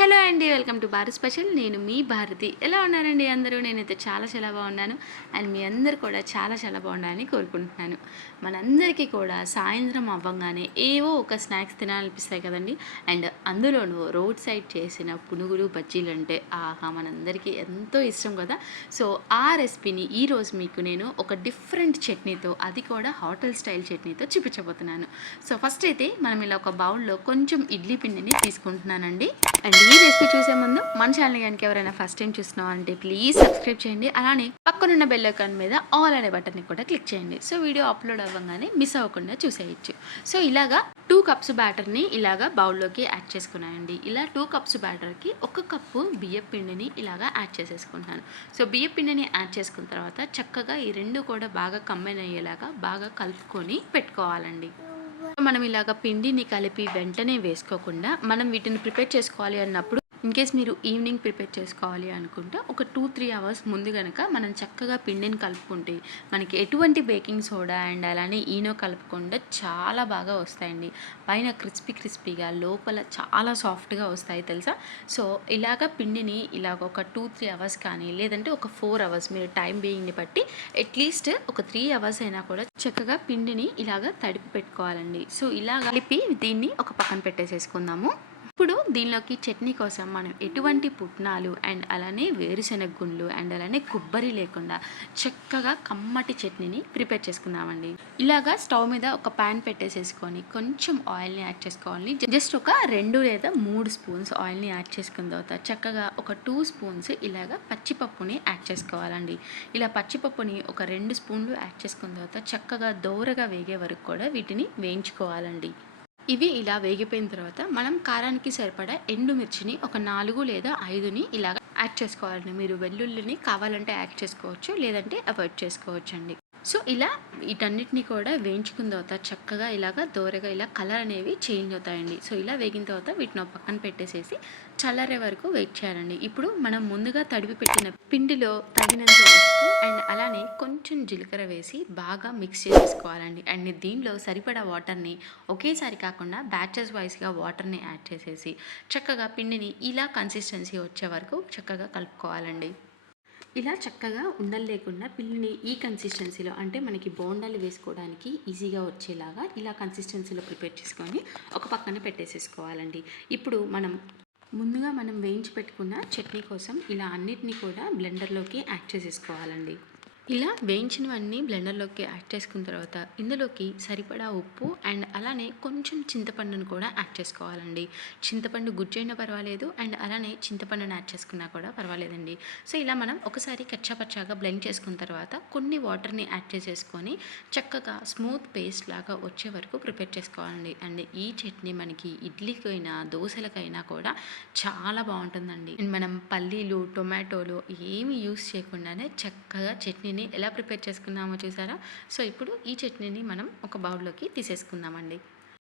Hello అండి welcome to Bharat special. నేను మీ భారతి. ఎలా ఉన్నారండి అందరూ? నేనైతే చాలా చాలా బాగున్నాను. అండ్ మీ అందరు కూడా చాలా చాలా బాగుండాలని కోరుకుంటున్నాను. మనందరికీ కూడా సాయంత్రం అవ్వగానే ఏవో ఒక స్నాక్స్ తినాలనిపిస్తాయి కదండి. అండ్ అందులోనూ రోడ్ సైడ్ చేసిన పునుగులు బజ్జీలు అంటే ఆహా మనందరికీ ఎంతో ఇష్టం కదా. సో ఆ రెసిపీని ఈరోజు మీకు నేను ఒక డిఫరెంట్ చట్నీతో అది కూడా హోటల్ స్టైల్ చట్నీతో చూపించబోతున్నాను. సో ఫస్ట్ అయితే మనం ఇలా ఒక బౌల్లో కొంచెం ఇడ్లీ పిండిని తీసుకుంటున్నానండి. అండ్ ఈ రెసిపీ చూసే ముందు మన ఛానల్ కనుక ఎవరైనా ఫస్ట్ టైం చూస్తున్నావు అంటే ప్లీజ్ సబ్స్క్రైబ్ చేయండి. అలానే పక్కనున్న బెల్ ఐకాన్ మీద ఆల్ అనే బటన్ని కూడా క్లిక్ చేయండి. సో వీడియో అప్లోడ్ అవ్వగానే మిస్ అవ్వకుండా చూసేయచ్చు. సో ఇలాగా టూ కప్స్ బ్యాటర్ని ఇలాగా బౌల్లోకి యాడ్ చేసుకున్నానండి. ఇలా టూ కప్స్ బ్యాటర్కి ఒక కప్పు బియ్యం పిండిని ఇలాగా యాడ్ చేసేసుకుంటున్నాను. సో బియ్యం పిండిని యాడ్ చేసుకున్న తర్వాత చక్కగా ఈ రెండు కూడా బాగా కంబైన్ అయ్యేలాగా బాగా కలుపుకొని పెట్టుకోవాలండి. మనం ఇలాగ పిండిని కలిపి వెంటనే వేసుకోకుండా మనం వీటిని ప్రిపేర్ చేసుకోవాలి అన్నప్పుడు ఇన్ కేస్ మీరు ఈవినింగ్ ప్రిపేర్ చేసుకోవాలి అనుకుంటే ఒక టూ త్రీ అవర్స్ ముందు కనుక మనం చక్కగా పిండిని కలుపుకుంటే మనకి ఎటువంటి బేకింగ్ సోడా అండ్ అలానే ఈనో కలుపుకుండా చాలా బాగా వస్తాయండి. పైన క్రిస్పీ క్రిస్పీగా లోపల చాలా సాఫ్ట్గా వస్తాయి తెలుసా? సో ఇలాగ పిండిని ఇలాగ ఒక టూ త్రీ అవర్స్ కానీ లేదంటే ఒక ఫోర్ అవర్స్ మీరు టైం బీయింగ్ని బట్టి అట్లీస్ట్ ఒక త్రీ అవర్స్ అయినా కూడా చక్కగా పిండిని ఇలాగ తడిపి పెట్టుకోవాలండి. సో ఇలా కలిపి దీన్ని ఒక పక్కన పెట్టేసేసుకుందాము. ఇప్పుడు దీనిలోకి చట్నీ కోసం మనం ఎటువంటి పుట్నాలు అండ్ అలానే వేరుశెనగ గుండ్లు అండ్ అలానే కొబ్బరి లేకుండా చక్కగా కమ్మటి చట్నీని ప్రిపేర్ చేసుకుందామండి. ఇలాగా స్టవ్ మీద ఒక ప్యాన్ పెట్టేసేసుకొని కొంచెం ఆయిల్ని యాడ్ చేసుకోవాలి. జస్ట్ ఒక రెండు లేదా మూడు స్పూన్స్ ఆయిల్ని యాడ్ చేసుకున్న తర్వాత చక్కగా ఒక టూ స్పూన్స్ ఇలాగా పచ్చిపప్పుని యాడ్ చేసుకోవాలండి. ఇలా పచ్చిపప్పుని ఒక రెండు స్పూన్లు యాడ్ చేసుకున్న తర్వాత చక్కగా దోరగా వేగే వరకు కూడా వీటిని వేయించుకోవాలండి. ఇవి ఇలా వేగిపోయిన తర్వాత మనం కారానికి సరిపడా ఎండుమిర్చిని ఒక నాలుగు లేదా ఐదుని ఇలా యాడ్ చేసుకోవాలండి. మీరు వెల్లుల్లిని కావాలంటే యాడ్ చేసుకోవచ్చు లేదంటే అవాయిడ్ చేసుకోవచ్చు అండి సో ఇలా వీటన్నిటిని కూడా వేయించుకున్న తర్వాత చక్కగా ఇలాగ దోరగా ఇలా కలర్ అనేవి చేంజ్ అవుతాయండి. సో ఇలా వేగిన తర్వాత వీటిని పక్కన పెట్టేసేసి చల్లరే వరకు వెయిట్ చేయాలండి. ఇప్పుడు మనం ముందుగా తడిపి పెట్టిన పిండిలో తగినంత ఉప్పు అండ్ అలా జీలకర్ర వేసి బాగా మిక్స్ చేసేసుకోవాలండి. అండ్ దీనిలో సరిపడా వాటర్ని ఒకేసారి కాకుండా బ్యాచెస్ వైజ్గా వాటర్ని యాడ్ చేసేసి చక్కగా పిండిని ఇలా కన్సిస్టెన్సీ వచ్చే వరకు చక్కగా కలుపుకోవాలండి. ఇలా చక్కగా ఉండలు లేకుండా పిల్లిని ఈ కన్సిస్టెన్సీలో అంటే మనకి బోండాలు వేసుకోవడానికి ఈజీగా వచ్చేలాగా ఇలా కన్సిస్టెన్సీలో ప్రిపేర్ చేసుకొని ఒక పక్కన పెట్టేసేసుకోవాలండి. ఇప్పుడు మనం ముందుగా మనం వేయించి పెట్టుకున్న చట్నీ కోసం ఇలా అన్నిటినీ కూడా బ్లెండర్లోకి యాడ్ చేసేసుకోవాలండి. ఇలా వేయించినవన్నీ బ్లెండర్లోకి యాడ్ చేసుకున్న తర్వాత ఇందులోకి సరిపడా ఉప్పు అండ్ అలానే కొంచెం చింతపండును కూడా యాడ్ చేసుకోవాలండి. చింతపండు గుజ్జైనా పర్వాలేదు అండ్ అలానే చింతపండును యాడ్ చేసుకున్నా కూడా పర్వాలేదండి. సో ఇలా మనం ఒకసారి కచ్చాపచ్చాగా బ్లెండ్ చేసుకున్న తర్వాత కొన్ని వాటర్ని యాడ్ చేసేసుకొని చక్కగా స్మూత్ పేస్ట్ లాగా వచ్చే వరకు ప్రిపేర్ చేసుకోవాలండి. అండ్ ఈ చట్నీ మనకి ఇడ్లీకైనా దోశలకైనా కూడా చాలా బాగుంటుందండి. అండ్ మనం పల్లీలు టొమాటోలు ఏమి యూస్ చేయకుండానే చక్కగా చట్నీని ఎలా ప్రిపేర్ చేసుకున్నామో చూసారా? సో ఇప్పుడు ఈ చట్నీని మనం ఒక బౌల్లోకి తీసేసుకుందామండి.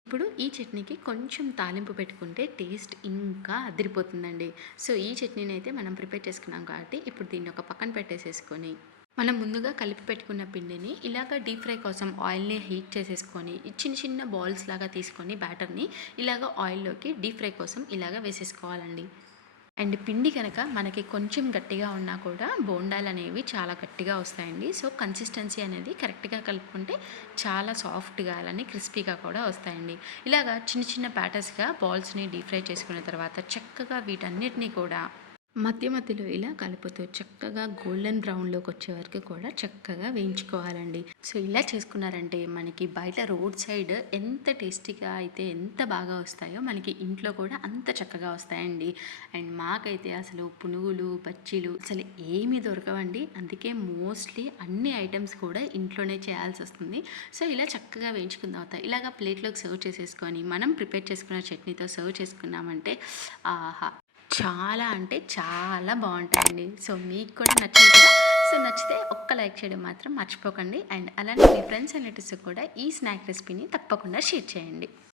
ఇప్పుడు ఈ చట్నీకి కొంచెం తాలింపు పెట్టుకుంటే టేస్ట్ ఇంకా అదిరిపోతుందండి. సో ఈ చట్నీని అయితే మనం ప్రిపేర్ చేసుకున్నాం కాబట్టి ఇప్పుడు దీన్ని ఒక పక్కన పెట్టేసేసుకొని మనం ముందుగా కలిపి పెట్టుకున్న పిండిని ఇలాగ డీప్ ఫ్రై కోసం ఆయిల్ని హీట్ చేసేసుకొని చిన్న చిన్న బాల్స్ లాగా తీసుకొని బ్యాటర్ని ఇలాగ ఆయిల్లోకి డీప్ ఫ్రై కోసం ఇలాగ వేసేసుకోవాలండి. అండ్ పిండి కనుక మనకి కొంచెం గట్టిగా ఉన్నా కూడా బోండాలు అనేవి చాలా గట్టిగా వస్తాయండి. సో కన్సిస్టెన్సీ అనేది కరెక్ట్గా కలుపుకుంటే చాలా సాఫ్ట్గా అలానే క్రిస్పీగా కూడా వస్తాయండి. ఇలాగా చిన్న చిన్న ప్యాటర్స్గా బాల్స్ని డీప్ ఫ్రై చేసుకున్న తర్వాత చక్కగా వీటన్నిటిని కూడా మధ్య మధ్యలో ఇలా కలుపుతూ చక్కగా గోల్డెన్ బ్రౌన్లోకి వచ్చే వరకు కూడా చక్కగా వేయించుకోవాలండి. సో ఇలా చేసుకున్నారంటే మనకి బయట రోడ్ సైడ్ ఎంత టేస్టీగా అయితే ఎంత బాగా వస్తాయో మనకి ఇంట్లో కూడా అంత చక్కగా వస్తాయండి. అండ్ మాకైతే అసలు పునుగులు బజ్జీలు అసలు ఏమీ దొరకవండి. అందుకే మోస్ట్లీ అన్ని ఐటమ్స్ కూడా ఇంట్లోనే చేయాల్సి వస్తుంది. సో ఇలా చక్కగా వేయించుకున్న తర్వాత ఇలాగ ప్లేట్లోకి సర్వ్ చేసేసుకొని మనం ప్రిపేర్ చేసుకున్న చట్నీతో సర్వ్ చేసుకున్నామంటే ఆహా! చాలా అంటే చాలా బాగుంటాయండి. సో మీకు కూడా నచ్చింది కదా? సో నచ్చితే ఒక్క లైక్ చేయడం మాత్రం మర్చిపోకండి. అండ్ అలానే మీ ఫ్రెండ్స్ అండ్ కూడా ఈ స్నాక్ రెసిపీని తప్పకుండా షేర్ చేయండి.